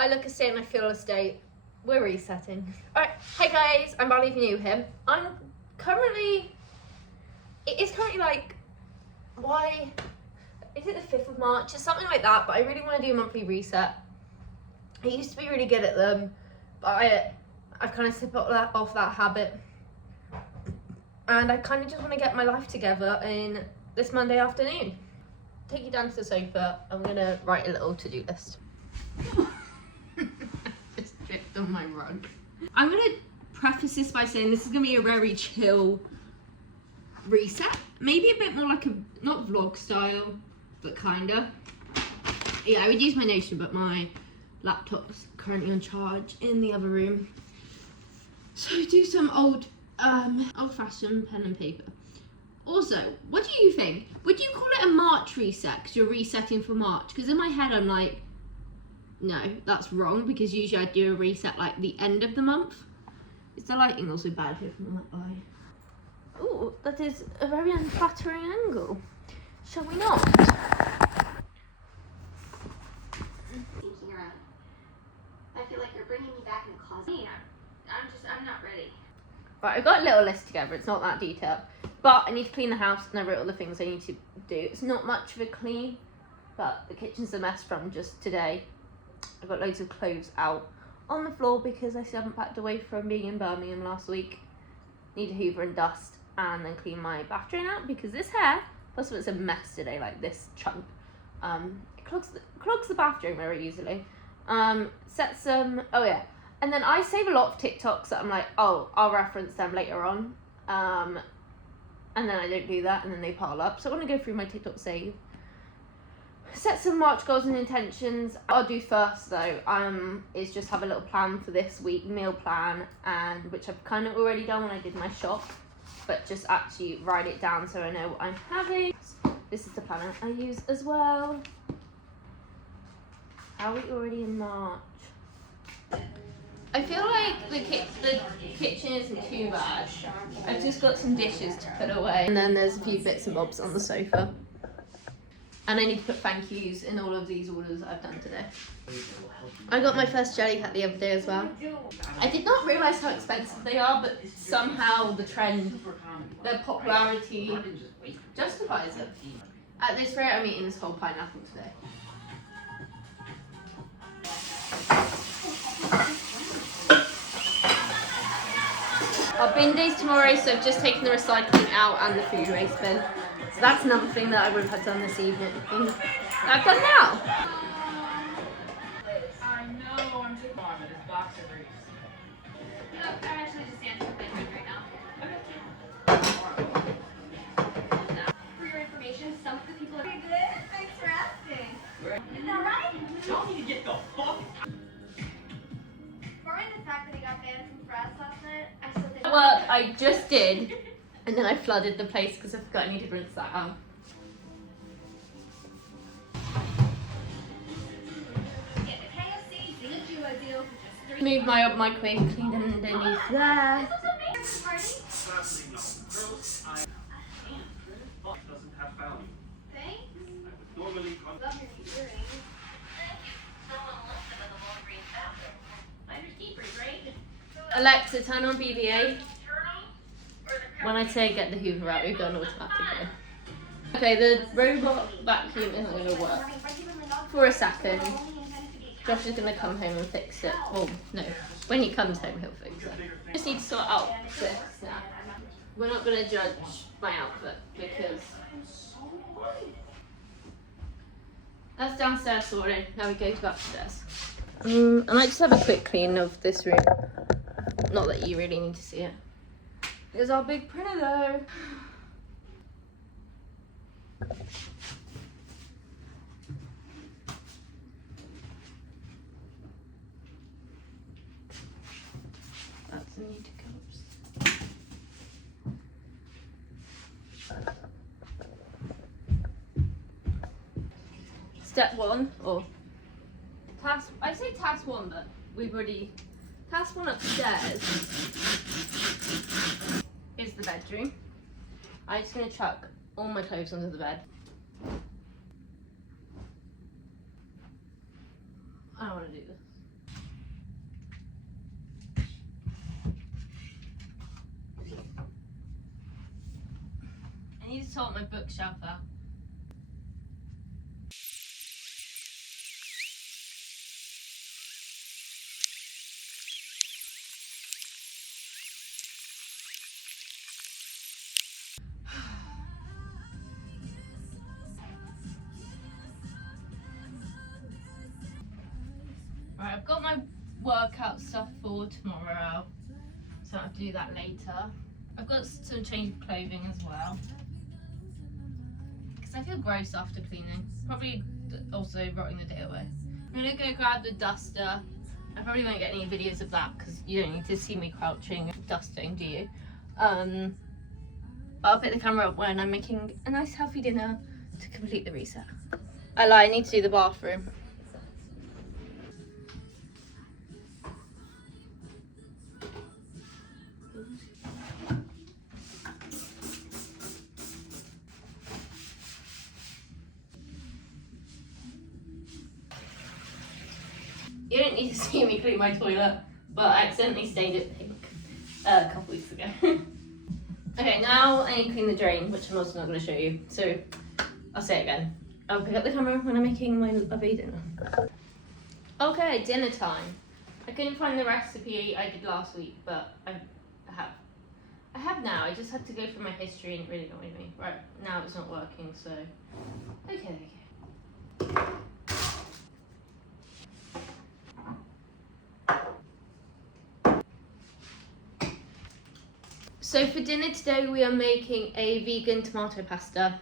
I look a state and I feel a state. We're resetting. Alright, hey guys, I'm Barley if you're new here. It is currently like, why? Is it the 5th of March? It's something like that, but I really want to do a monthly reset. I used to be really good at them, but I've kind of slipped off that habit. And I kind of just want to get my life together in this Monday afternoon. Take you down to the sofa. I'm going to write a little to-do list. Just dripped on my rug. I'm going to preface this by saying this is going to be a very chill reset. Maybe a bit more like a, not vlog style, but kinda. Yeah, I would use my Notion, but my laptop's currently on charge in the other room. So do some old-fashioned pen and paper. Also, what do you think? Would you call it a March reset because you're resetting for March? Because in my head I'm like, no, that's wrong, because usually I do a reset like the end of the month. Is the lighting also bad here from that eye? Oh, that is a very unflattering angle. Shall we not? I feel like you're bringing me back in the closet. I'm not ready. Right, I've got a little list together. It's not that detailed. But I need to clean the house and I wrote all the things I need to do. It's not much of a clean, but the kitchen's a mess from just today. I've got loads of clothes out on the floor because I still haven't packed away from being in Birmingham last week. Need to hoover and dust and then clean my bath drain out because this hair, plus it's a mess today, like this chunk. It clogs the bath drain very easily. Set some, oh yeah. And then I save a lot of TikToks that I'm like, oh, I'll reference them later on. And then I don't do that and then they pile up. So I want to go through my TikTok save. Set some March goals and intentions. I'll do first though, is just have a little plan for this week, meal plan, and which I've kind of already done when I did my shop, but just actually write it down so I know what I'm having. This is the planner I use as well. Are we already in March? I feel like the kitchen isn't too bad. I've just got some dishes to put away. And then there's a few bits and bobs on the sofa. And I need to put thank yous in all of these orders that I've done today. I got my first jelly hat the other day as well. I did not realise how expensive they are, but somehow the trend, their popularity justifies it. At this rate, I'm eating this whole pineapple today. Our bin day's tomorrow, so I've just taken the recycling out and the food waste bin. So that's another thing that I would have had done this evening. I've done now. I know, I'm too far, but it's boxer briefs. No, I'm actually just answering my phone right now. For your information, some of the people are pretty good. Thanks for asking. Isn't that right? Y'all need to get the fuck. Barring the fact that he got banned from Fraz last night, I still did. Work I just did, and then I flooded the place because I forgot I needed to rinse that out. Get the KFC, didn't do a deal for just 3. Moved my microwave, cleaned underneath there. This was a party. Certainly not. Girls, I doesn't have value. Thanks. I would normally Love your new earrings. Alexa, turn on BBA. When I say get the Hoover out, we've done automatically. Okay, the robot vacuum isn't going to work. For a second, Josh is going to come home and fix it. Well, no, when he comes home, he'll fix it. I just need to sort out this now. We're not going to judge my outfit because that's downstairs sorted. Now we go to upstairs. I might just have a quick clean of this room. Not that you really need to see it. There's our big printer though. That's new to cups. Step 1, or task, I say task 1, but we've already, task 1 upstairs is the bedroom. I'm just going to chuck all my clothes under the bed. I don't want to do this. to sort my bookshelf out. Right, I've got my workout stuff for tomorrow, so I have to do that later. I've got some change of clothing as well, because I feel gross after cleaning. Probably also rotting the day away. I'm gonna go grab the duster. I probably won't get any videos of that because you don't need to see me crouching dusting, do you? I'll pick the camera up when I'm making a nice healthy dinner to complete the reset. I lie, I need to do the bathroom. You don't need to see me clean my toilet, but I accidentally stained it pink a couple weeks ago. Okay, now I need to clean the drain, which I'm also not going to show you. So I'll say it again. I'll pick up the camera when I'm making my lovely dinner. Okay, dinner time. I couldn't find the recipe I did last week, but I have now. I just had to go through my history and it really annoyed me. Right, now it's not working, so okay. So for dinner today we are making a vegan tomato pasta.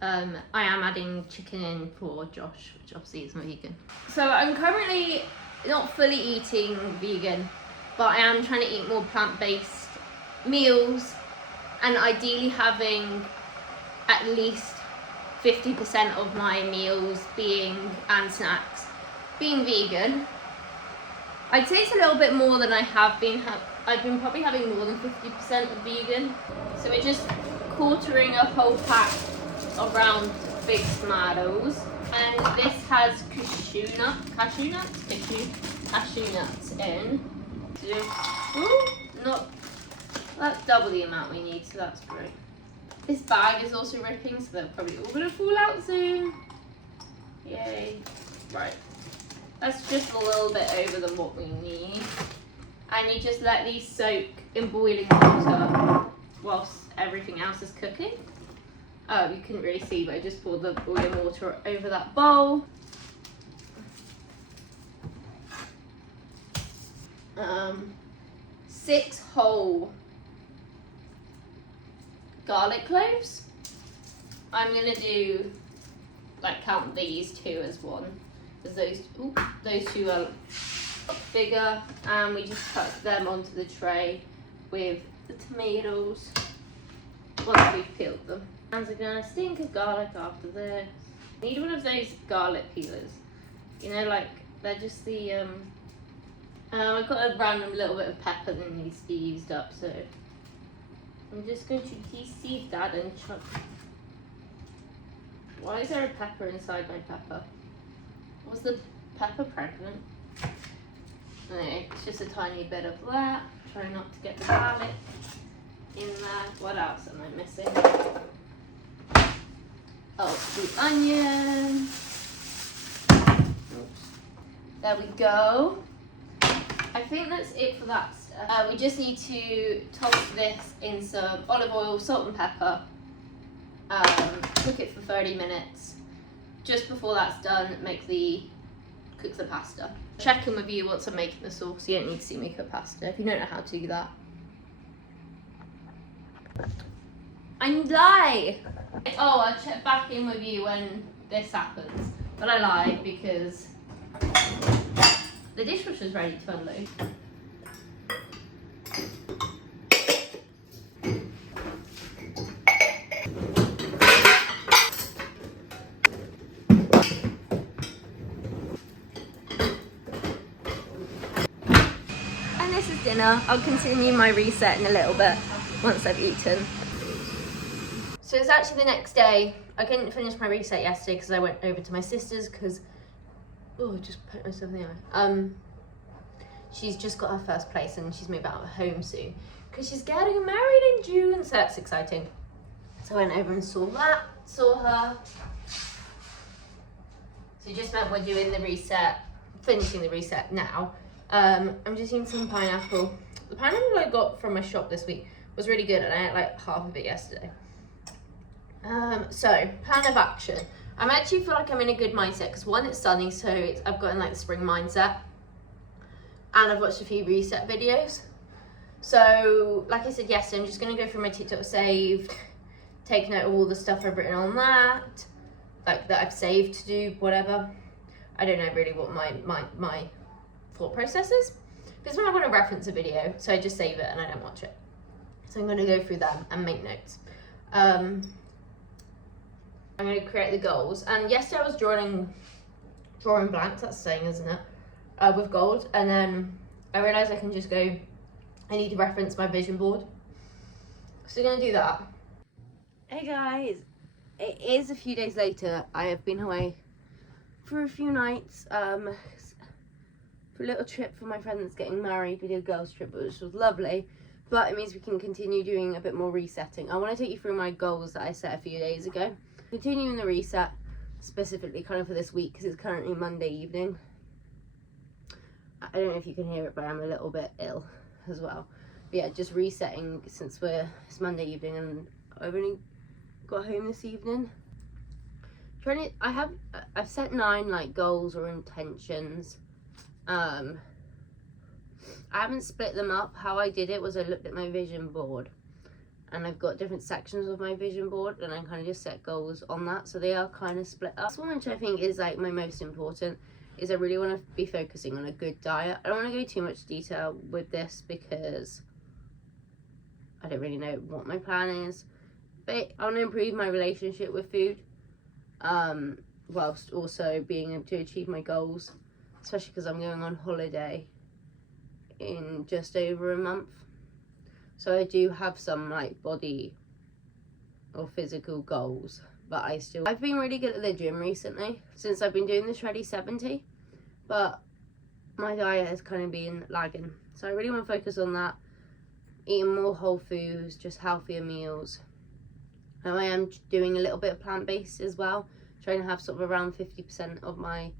I am adding chicken in for Josh, which obviously isn't vegan. So I'm currently not fully eating vegan, but I am trying to eat more plant-based meals and ideally having at least 50% of my meals and snacks being vegan. I'd say it's a little bit more than I have been. I've been probably having more than 50% of vegan. So we're just quartering a whole pack of round big tomatoes. And this has cashew nuts in. So, that's double the amount we need, so that's great. This bag is also ripping, so they're probably all gonna fall out soon. Yay. Right. That's just a little bit over than what we need. And you just let these soak in boiling water whilst everything else is cooking. Oh, you couldn't really see, but I just poured the boiling water over that bowl. 6 whole garlic cloves. I'm gonna do, count these 2 as one. Because those 2 are bigger, and we just put them onto the tray with the tomatoes once we've peeled them. Hands are gonna stink of garlic after this. Need one of those garlic peelers. You know, they're just the I've got a random little bit of pepper that needs to be used up, so I'm just going to de-seed that and chop. Why is there a pepper inside my pepper? Was the pepper pregnant? Anyway, it's just a tiny bit of that. Try not to get the garlic in there. What else am I missing? Oh, the onion. Oops. There we go. I think that's it for that stuff. We just need to toss this in some olive oil, salt and pepper. Cook it for 30 minutes. Just before that's done, cook the pasta. Check in with you once I'm making the sauce. You don't need to see me cook pasta if you don't know how to do that. I lie! Oh, I'll check back in with you when this happens. But I lied because the dishwasher's ready to unload. Dinner. I'll continue my reset in a little bit once I've eaten. So it's actually the next day. I couldn't finish my reset yesterday because I went over to my sister's because I just put myself in the eye. She's just got her first place and she's moved out of home soon because she's getting married in June, so that's exciting. So I went over and saw her. So just meant we're doing the reset, finishing the reset now. I'm just eating some pineapple. The pineapple I got from my shop this week was really good, and I ate like half of it yesterday. So plan of action. I actually feel like I'm in a good mindset because one, it's sunny, so I've got in like the spring mindset, and I've watched a few reset videos. So like I said yesterday, I'm just gonna go through my TikTok saved, take note of all the stuff I've written on that, like that I've saved to do whatever. I don't know really what my thought process is, because when I want to reference a video, so I just save it and I don't watch it. So I'm going to go through them and make notes. I'm going to create the goals. And yesterday I was drawing blanks, that's saying, isn't it? With gold. And then I realised I can just go, I need to reference my vision board. So we're going to do that. Hey guys, it is a few days later. I have been away for a few nights. For a little trip for my friend that's getting married. We did a girls trip, which was lovely. But it means we can continue doing a bit more resetting. I want to take you through my goals that I set a few days ago. Continuing the reset, specifically kind of for this week, because it's currently Monday evening. I don't know if you can hear it, but I'm a little bit ill as well. But yeah, just resetting since it's Monday evening and I've only got home this evening. I've set 9 like goals or intentions. I haven't split them up. How I did it was I looked at my vision board, and I've got different sections of my vision board, and I kind of just set goals on that, so they are kind of split up. This one, which I think is like my most important, is I really want to be focusing on a good diet. I don't want to go too much detail with this because I don't really know what my plan is, but I want to improve my relationship with food, whilst also being able to achieve my goals, especially because I'm going on holiday in just over a month. So I do have some like body or physical goals, but I've been really good at the gym recently since I've been doing the Shreddy 70, but my diet has kind of been lagging. So I really want to focus on that, eating more whole foods, just healthier meals. And I am doing a little bit of plant-based as well, trying to have sort of around 50% of my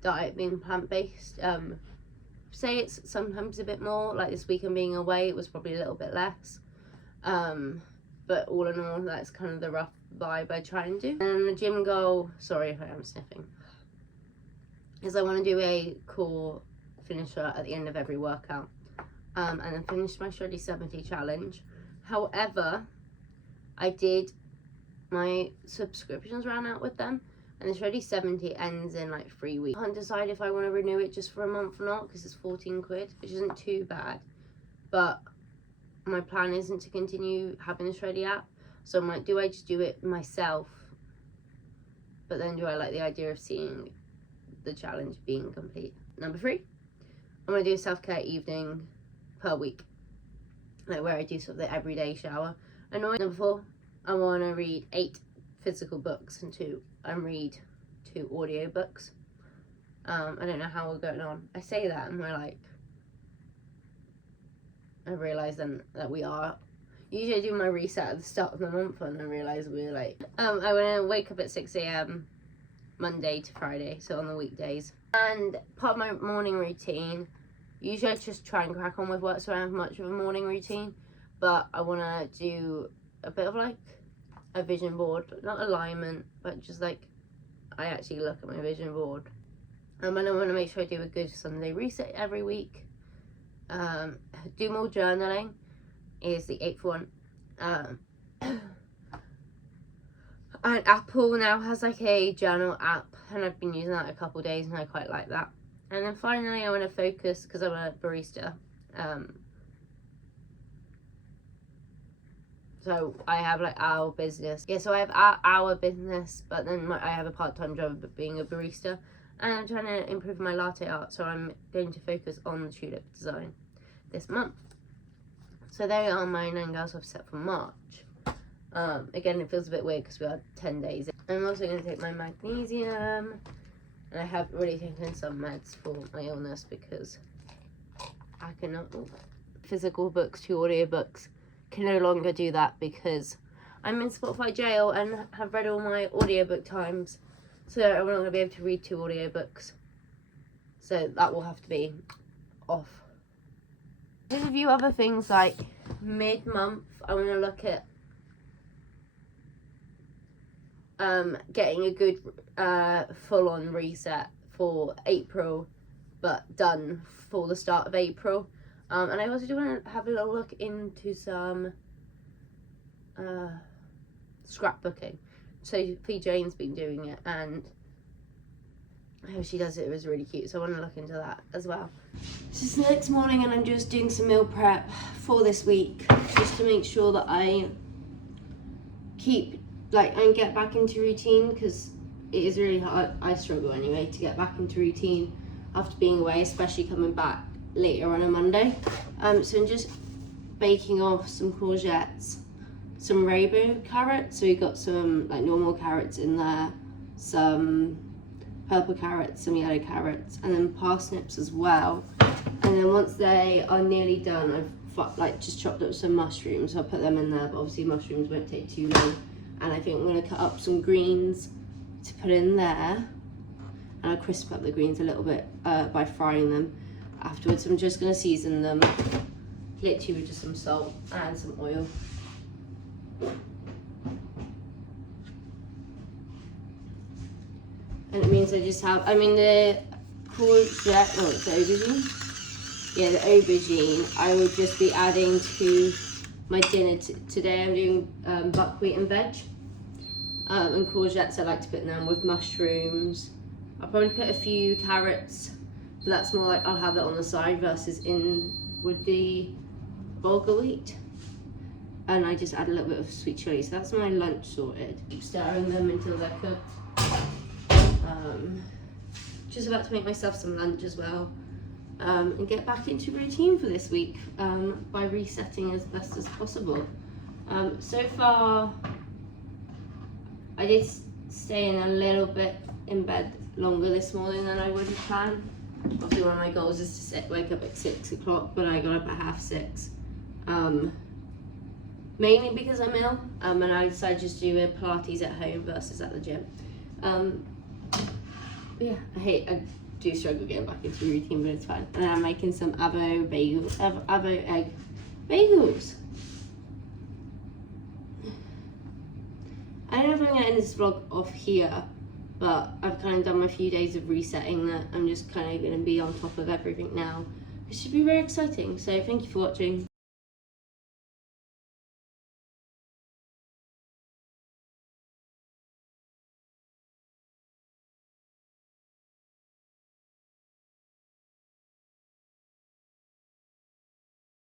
diet being plant-based. Say it's sometimes a bit more, like this week I'm being away, it was probably a little bit less, but all in all that's kind of the rough vibe I try and do. And the gym goal, sorry if I am sniffing, is I want to do a core finisher at the end of every workout, and then finish my Shreddy 70 challenge. However, my subscriptions ran out with them, and the Shreddy 70 ends in like 3 weeks. I can't decide if I want to renew it just for a month or not, because it's 14 quid, which isn't too bad. But my plan isn't to continue having the Shreddy app. So I'm like, do I just do it myself? But then do I like the idea of seeing the challenge being complete? Number 3, I'm going to do a self-care evening per week. Like where I do sort of the everyday shower. Number 4, I want to read 8 physical books and read 2 audio books. I don't know how we're going on. I say that and we're like, I realise then that we are. Usually I do my reset at the start of the month, and I realise we're like, I want to wake up at 6 a.m. Monday to Friday, so on the weekdays. And part of my morning routine, usually I just try and crack on with work, so I don't have much of a morning routine, but I want to do a bit of like a vision board, not alignment, but just like I actually look at my vision board. And I want to make sure I do a good Sunday reset every week. Do more journaling is the 8th one. And Apple now has like a journal app, and I've been using that a couple of days and I quite like that. And then finally I want to focus, because I'm a barista, so I have like our business. Yeah, so I have our business, but then I have a part-time job of being a barista. And I'm trying to improve my latte art, so I'm going to focus on the tulip design this month. So there are my 9 goals I've set for March. Again, it feels a bit weird because we are 10 days in. I'm also going to take my magnesium. And I have already taken some meds for my illness because I cannot... Physical books to audio books. Can no longer do that because I'm in Spotify jail and have read all my audiobook times. So I'm not going to be able to read 2 audiobooks. So that will have to be off. There's a few other things like mid-month. I want to look at getting a good full-on reset for April, but done for the start of April. And I also do want to have a little look into some scrapbooking. Sophie Jane's been doing it, and how she does it was really cute, so I want to look into that as well. It's just the next morning and I'm just doing some meal prep for this week, just to make sure that I keep, and get back into routine, because it is really hard. I struggle anyway to get back into routine after being away, especially coming back later on a Monday. So I'm just baking off some courgettes, some rainbow carrots, so we've got some normal carrots in there, some purple carrots, some yellow carrots, and then parsnips as well. And then once they are nearly done, I've just chopped up some mushrooms, so I'll put them in there, but obviously mushrooms won't take too long. And I think I'm going to cut up some greens to put in there, and I'll crisp up the greens a little bit by frying them afterwards. I'm just going to season them literally with just some salt and some oil. And it means I just have, the courgette, no, it's the aubergine. Yeah, the aubergine, I will just be adding to my dinner. Today I'm doing buckwheat and veg. And courgettes I like to put in them with mushrooms. I'll probably put a few carrots, but that's more like I'll have it on the side versus in with the bulgur wheat. And I just add a little bit of sweet chili. So that's my lunch sorted. Keep stirring them until they're cooked. Just about to make myself some lunch as well, and get back into routine for this week by resetting as best as possible. So far, I did stay in a little bit in bed longer this morning than I would have planned. Obviously, one of my goals is to wake up at 6 o'clock, but I got up at 5:30. Mainly because I'm ill, and I decided just to do Pilates at home versus at the gym. Yeah, I do struggle getting back into routine, but it's fine. And then I'm making some avo egg bagels. I don't know if I'm going to end this vlog off here, but I've kind of done my few days of resetting that I'm just kind of going to be on top of everything now. It should be very exciting, so thank you for watching.